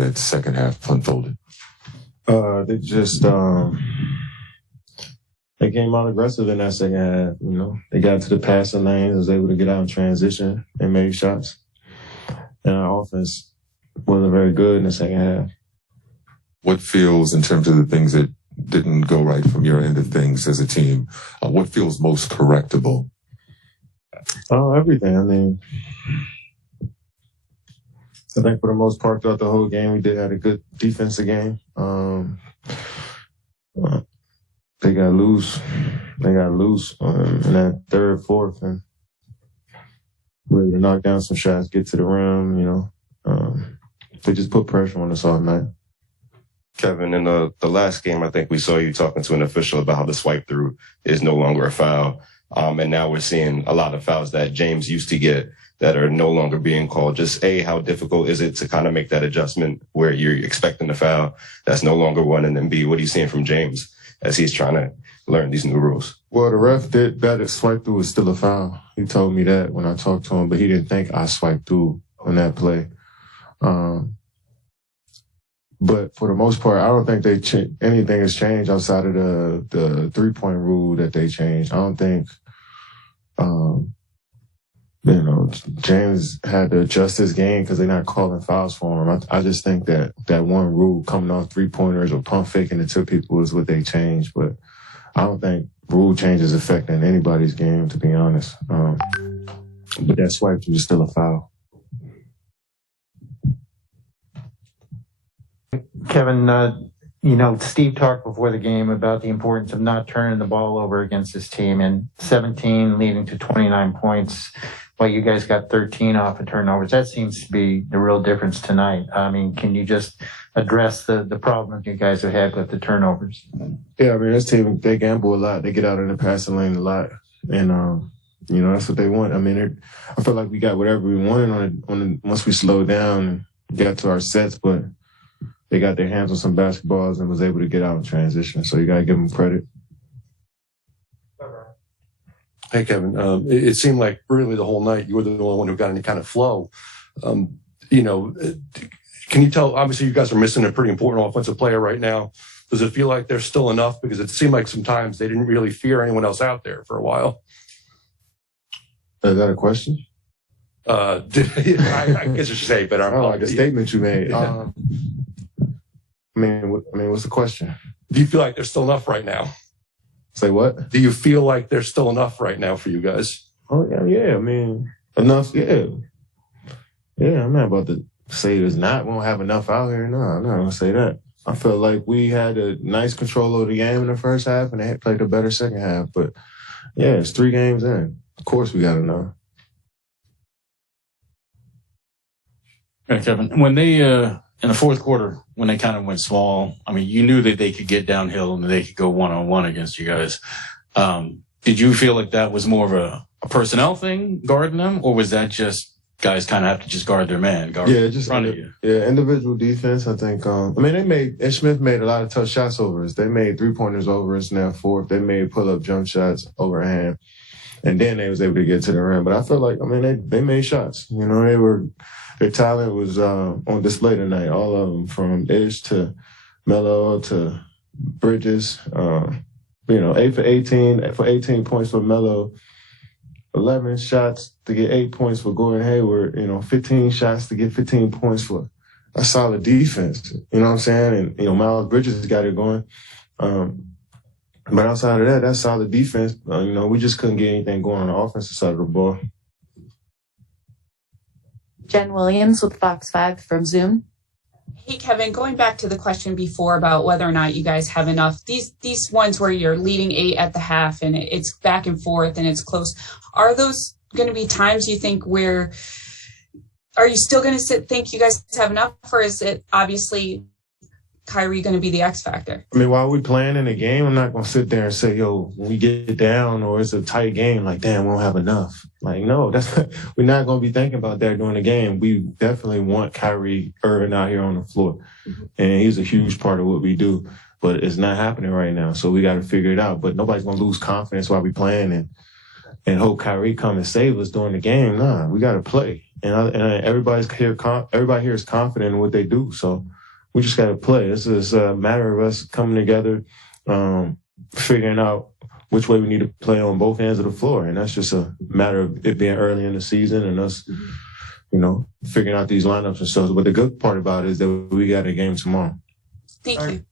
that second half unfolded? They just they came out aggressive in that second half. You know, they got to the passing lanes, was able to get out in transition and made shots. And our offense wasn't very good in the second half. What feels, in terms of the things that didn't go right from your end of things as a team, what feels most correctable? Everything. I mean, I think for the most part throughout the whole game, we did have a good defensive game. They got loose. In that third, fourth, and ready to knock down some shots, get to the rim. You know, they just put pressure on us all night. Kevin, in the last game, I think we saw you talking to an official about how the swipe through is no longer a foul. And now we're seeing a lot of fouls that James used to get that are no longer being called. Just A, how difficult is it to kind of make that adjustment where you're expecting the foul that's no longer one? And then B, what are you seeing from James as he's trying to learn these new rules? Well, the ref did that. Swipe through was still a foul. He told me that when I talked to him, but he didn't think I swiped through on that play. But for the most part, I don't think anything has changed outside of the 3-point rule that they changed. I don't think, James had to adjust his game because they're not calling fouls for him. I just think that one rule coming off 3-pointers or pump faking it to people is what they changed. But I don't think rule changes affecting anybody's game, to be honest. But that swipe was still a foul. Kevin, Steve talked before the game about the importance of not turning the ball over against his team, and 17 leading to 29 points, while you guys got 13 off of turnovers. That seems to be the real difference tonight. I mean, can you just address the problem you guys have had with the turnovers? Yeah, I mean, this team, they gamble a lot. They get out in the passing lane a lot. And, that's what they want. I mean, I feel like we got whatever we wanted once we slowed down and got to our sets, but they got their hands on some basketballs and was able to get out in transition. So you got to give them credit. Hey, Kevin. It seemed like really the whole night you were the only one who got any kind of flow. Can you tell, obviously you guys are missing a pretty important offensive player right now. Does it feel like there's still enough? Because it seemed like sometimes they didn't really fear anyone else out there for a while. Is that a question? I guess I should say, but like a statement you made. What's the question? Do you feel like there's still enough right now? Say what? Do you feel like there's still enough right now for you guys? Oh, yeah. I mean, enough, yeah. Yeah, I'm not about to say there's not. We don't have enough out here. No, I'm not going to say that. I felt like we had a nice control of the game in the first half, and they had played a better second half. But, yeah, it's 3 games in. Of course we got to know. Yeah, Kevin, when they in the fourth quarter, when they kind of went small, I mean, you knew that they could get downhill and they could go one-on-one against you guys. Did you feel like that was more of a personnel thing, guarding them, or was that just guys kind of have to just guard their man, in front of you? Yeah, individual defense, I think. Ed Smith made a lot of tough shots over us. They made 3-pointers over us in that fourth. They made pull-up jump shots overhand. And then they was able to get to the rim. But I felt like, they made shots. Their talent was on display tonight. All of them, from Ish to Melo to Bridges. 8 for 18 points for Melo. 11 shots to get 8 points for Gordon Hayward. 15 shots to get 15 points for a solid defense. You know what I'm saying? And Miles Bridges got it going. But outside of that, that's solid defense. We just couldn't get anything going on the offensive side of the ball. Jen Williams with Fox 5 from Zoom. Hey, Kevin, going back to the question before about whether or not you guys have enough, these ones where you're leading 8 at the half and it's back and forth and it's close, are those going to be times you think where are you still going to think you guys have enough, or is it obviously Kyrie going to be the X factor? While we playing in the game, I'm not going to sit there and say, when we get down or it's a tight game, like, damn, we don't have enough. No, we're not going to be thinking about that during the game. We definitely want Kyrie Irving out here on the floor. Mm-hmm. And he's a huge part of what we do. But it's not happening right now, so we got to figure it out. But nobody's going to lose confidence while we playing. And and hope Kyrie come and save us during the game. Nah, we got to play. And everybody here is confident in what they do. So we just got to play. This is a matter of us coming together, figuring out which way we need to play on both ends of the floor. And that's just a matter of it being early in the season and us, figuring out these lineups and stuff. But the good part about it is that we got a game tomorrow. Thank you.